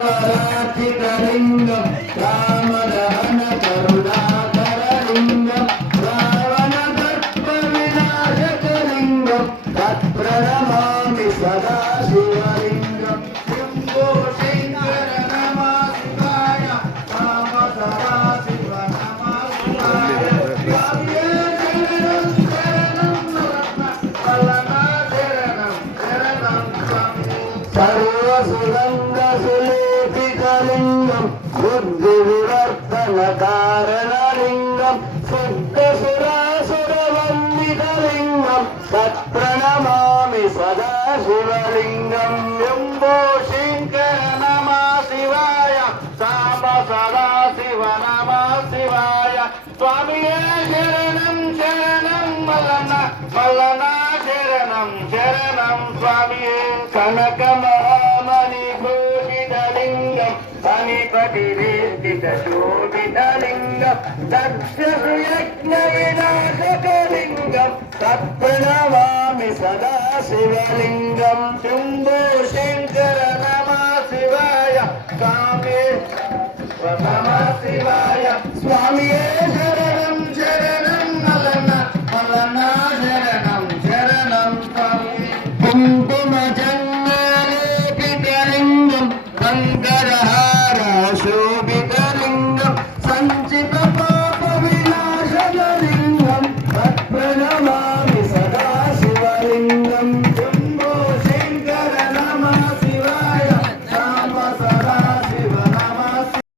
लिंगम रामदहन करुणाकरलिंगम रावण दर्प विनाशक लिंगम तत्प्रणमामि सदा शिवलिंगम शंभो शंकर नमः शिवाय राम सदा शिव नमः शिवाय स्वामी शरणं शरणं मल्लना शरणं शरणं स्वामी सर्वसुगंध लिंगम बुद्धि विवर्तन कारण लिंगम शुद्ध सुरासुर वंदित लिंगम तत्प्रणमामि सदा शिवलिंगम शंभो शंकर नमः शिवाय साम सदा शिव नमः शिवाय स्वामी शरणं शरणं मल्लना मल्लना शरणं शरणं स्वामी कनक महामणि प्रतिवेदितशोभितलिङ्गं दक्षसुयज्ञविनाशकलिङ्गं तत्प्रणमामि सदा शिवलिङ्गं शम्भो शङ्कर नमः शिवाय कामे नमः शिवाय स्वामी शरणं शरणं मल्लना मल्लना